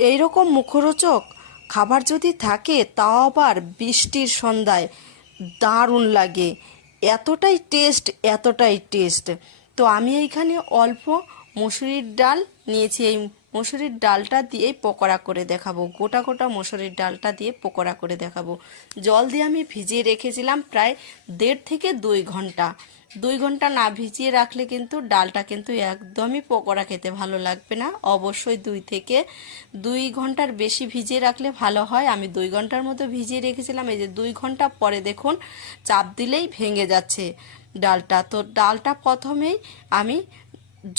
এইরকম মুখরোচক খাবার যদি থাকে, তাও আবার বৃষ্টির সন্ধ্যায়, দারুণ লাগে। এতটাই টেস্ট, এতটাই টেস্ট। তো আমি এইখানে অল্প মসুরির ডাল নিয়েছি। এই মসুরির ডালটা দিয়েই পকোড়া করে দেখাবো, গোটা গোটা মসুরির ডালটা দিয়ে পকোড়া করে দেখাবো। জল দিয়ে আমি ভিজিয়ে রেখেছিলাম প্রায় 1.5 থেকে 2 ঘন্টা। 2 ঘন্টা না ভিজিয়ে রাখলে কিন্তু ডালটা কিন্তু একদমই পকোড়া খেতে ভালো লাগবে না। অবশ্যই 2 থেকে 2 ঘন্টার বেশি ভিজিয়ে রাখলে ভালো হয়। আমি 2 ঘন্টার মতো ভিজিয়ে রেখেছিলাম। এই যে 2 ঘন্টা পরে দেখুন চাপ দিলেই ভেঙে যাচ্ছে ডালটা। তো ডালটা প্রথমেই আমি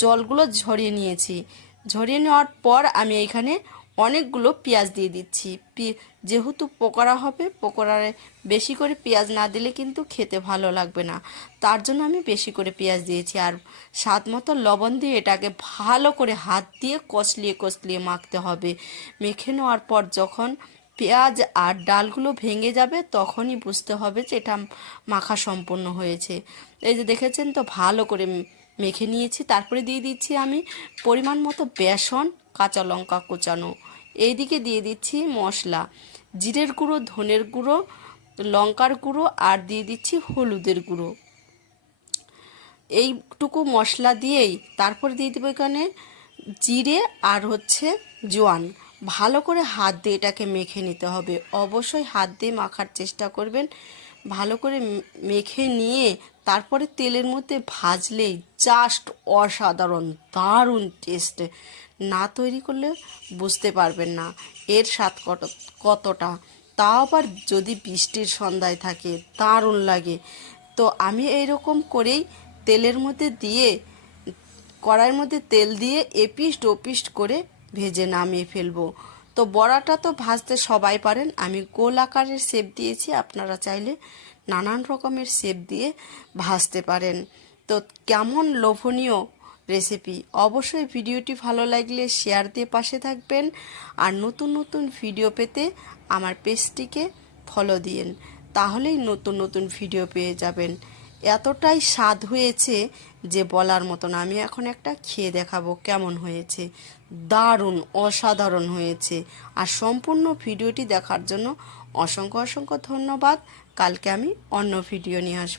জলগুলো ঝরিয়ে নিয়েছি। ঝরিয়ে নেওয়ার পর আমি এইখানে অনেকগুলো পেঁয়াজ দিয়ে দিচ্ছি। যেহেতু পকোড়া হবে, পকোড়ায় বেশি করে পেঁয়াজ না দিলে কিন্তু খেতে ভালো লাগবে না, তার জন্য আমি বেশি করে পেঁয়াজ দিয়েছি। আর স্বাদ মতো লবণ দিয়ে এটাকে ভালো করে হাত দিয়ে কষলিয়ে কষলিয়ে মাখতে হবে। মেখে নেওয়ার পর যখন পেঁয়াজ আর ডালগুলো ভেঙে যাবে, তখনই বুঝতে হবে যে এটা মাখা সম্পূর্ণ হয়েছে। এই যে দেখেছেন তো, ভালো করে মেখে নিয়েছি। তারপরে দিয়ে দিচ্ছি আমি পরিমাণ মতো বেসন, কাঁচা লঙ্কা কোচানো। এইদিকে দিয়ে দিচ্ছি মশলা, জিরের গুঁড়ো, ধনের গুঁড়ো, লঙ্কার গুঁড়ো, আর দিয়ে দিচ্ছি হলুদের গুঁড়ো। এইটুকু মশলা দিয়েই তারপর দিয়ে দেবো এখানে জিরে আর জোয়ান। ভালো করে হাত দিয়ে এটাকে মেখে নিতে হবে। অবশ্যই হাত দিয়ে মাখার চেষ্টা করবেন। ভালো করে মেখে নিয়ে তারপরে তেলের মধ্যে ভাজলেই জাস্ট অসাধারণ, দারুণ টেস্ট। না তৈরি করলে বুঝতে পারবেন না এর স্বাদ কতটা। তাও আবার যদি বৃষ্টির সন্ধ্যায় থাকে, দারুণ লাগে। তো আমি এইরকম করেই তেলের মধ্যে দিয়ে, কড়াইয়ের মধ্যে তেল দিয়ে এপিস্ট ওপিস্ট করে ভেজে নামিয়ে ফেলবো। তো বড়াটা তো ভাজতে সবাই পারেন, আমি গোল আকারের শেপ দিয়েছি। আপনারা চাইলে নানান রকমের শেপ দিয়ে ভাজতে পারেন। তো কেমন লোভনীয় রেসিপি! অবশ্যই ভিডিওটি ভালো লাগলে শেয়ার দিয়ে পাশে থাকবেন। আর নতুন নতুন ভিডিও পেতে আমার পেজটিকে ফলো দিন, তাহলেই নতুন নতুন ভিডিও পেয়ে যাবেন। এতটাই স্বাদ হয়েছে যে বলার মতন। আমি এখন একটা খেয়ে দেখাবো কেমন হয়েছে। দারুণ, অসাধারণ হয়েছে। আর সম্পূর্ণ ভিডিওটি দেখার জন্য অসংখ্য অসংখ্য ধন্যবাদ। কালকে আমি অন্য ভিডিও নিয়ে আসবো।